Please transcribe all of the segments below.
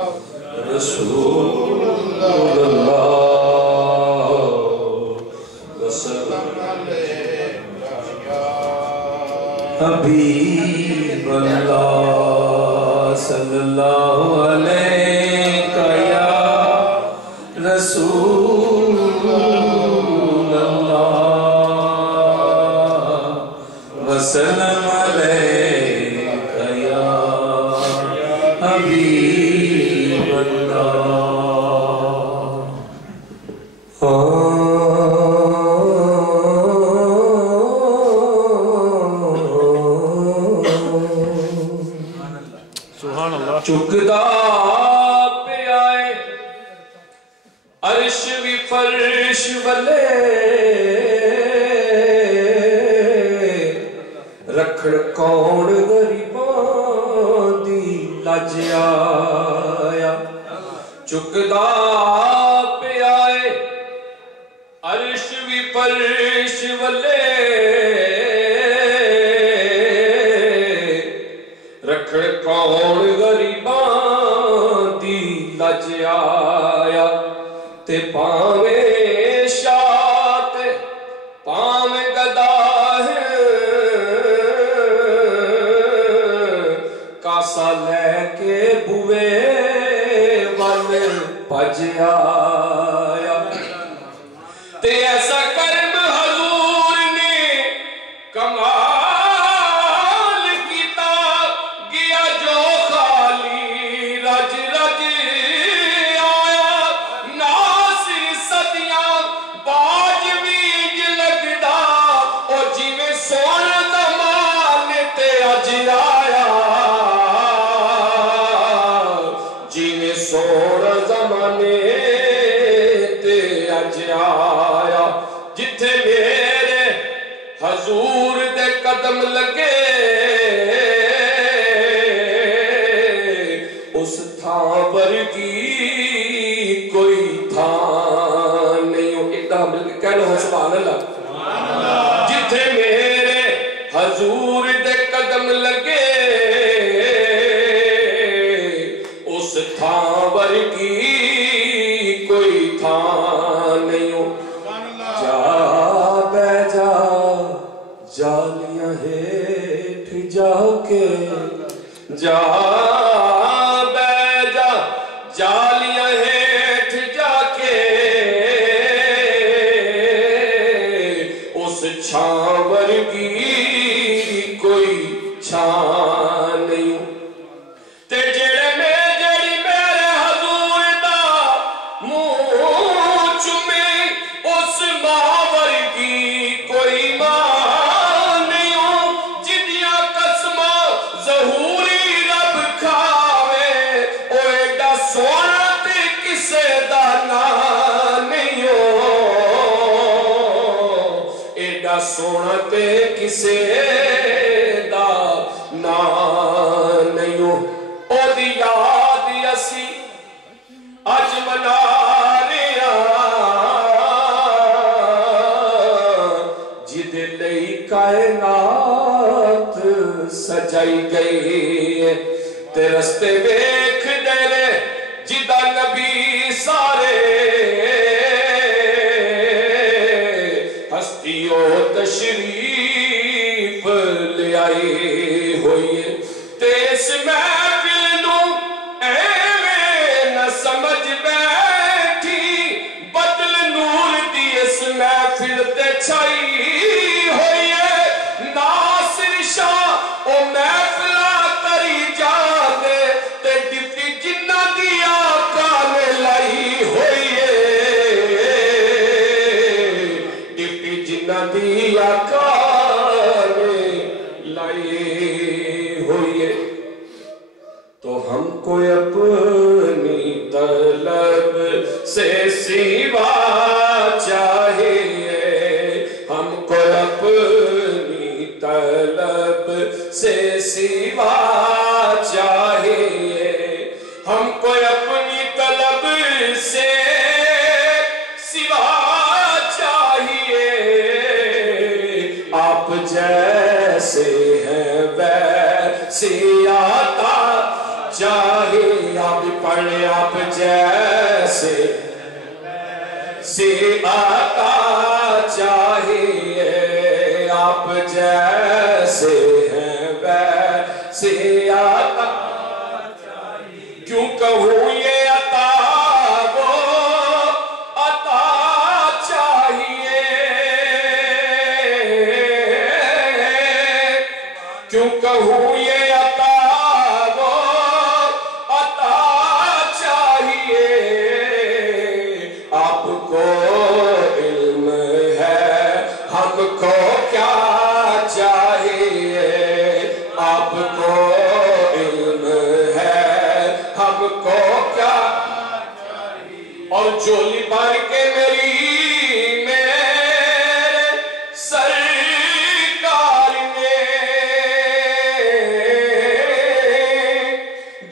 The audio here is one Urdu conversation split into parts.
رسول اللہ حبیب اللہ صلی اللہ علیہ یا رسول اللہ وسلم علیہ یا حبیب اللہ چکدا پہ آئے عرش بھی فرش والے رکھڑ کون غریباں دی لج آیا چکدا پہ آئے عرش بھی فرش والے رکھڑ کون غریباں دی لج آیا تے پاویں شاہ تے پاویں گدا ہے کاسا لے کے بوئے والے بج آیا تے ایسا کرم حضور نے کمال کیتا گیا جو خالی رج رج آیا ناصر صدیاں باج بیج لگدا او جی میں سون زمانے تے اج آیا جی میں سون زمانے تے اج آیا جتھے میرے حضور دے قدم لگے اس تھاں ورگی کوئی تھاں نہیں ہو ایک دم مل کے کہنا ہو سبحان اللہ جتھے میرے حضور دے قدم لگے اس تھاں ورگی کوئی تھاں نہیں ہو جا بے جا جالیاں ہیٹھ جا کے جا بے جا جالیاں ہیٹھ جا کے اس چھاں ورگی کوئی چھاں نہیں تے جڑے میں جڑی میرے حضور دا منہ چومے اس ماں ورگی کوئی ماں نہیں ہوں جدیاں قسماں ظہوری رب کھاوے او ایڈا سونا تے کسے دا نام نہیں ہو ایڈا سونا تے کسے دا نام نہیں ہو او دی یاد اسی اج منا رہے جدے لئی کائنات سجائی گئی تے رستے ویکھ دے جدا نبی سارے ہستیوں تشریف لے آئی ہوئی تے اس محفل نوں ایویں نہ سمجھ بیٹھی بدل نور دی اس محفل تے چھائی ہوئی ہے ناصر شاہ او محفلہ کری جاندے تے ڈپٹی جنہ دی آقا نے لائی ہوئی ہے ڈپٹی جنہ دی آقا نے لائی ہوئی ہے تو ہم کو اپنی طلب سے سوا چاہیے ہم کو اپنی طلب سے سوا چاہیے ہم کو اپنی طلب سے سوا چاہیے آپ جیسے ہیں ویسے آتا چاہیے آپ پڑھ آپ جیسے آقا چاہیے، آپ جیسے ہیں ویسے آقا چاہیے، کیوں کہوں یہ عطا وہ عطا چاہیے، کیوں کہوں یہ عطا وہ عطا چاہیے، آپ کو علم ہے ہم کو کیا چاہیے، آپ کو علم ہے ہم کو کیا چاہیے، اور جھولی بھر کے میرے سرکار نے،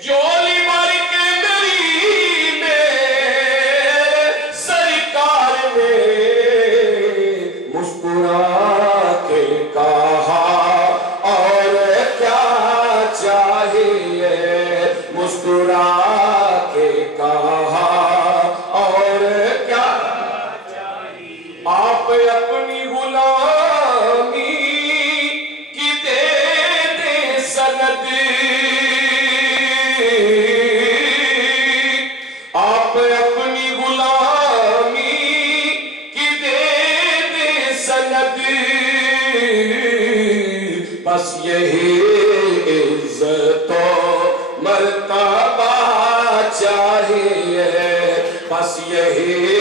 جھولی بھر کے میرے سرکار نے مسکرا کے کہا اور کیا چاہیے، مسکرا کے کہا اور کیا چاہیے، آپ اپنی غلامی کی دے دیں سند، آپ اپنی غلامی کی دے دیں سند، بس یہی عزت و مرتبہ چاہیے، بس یہی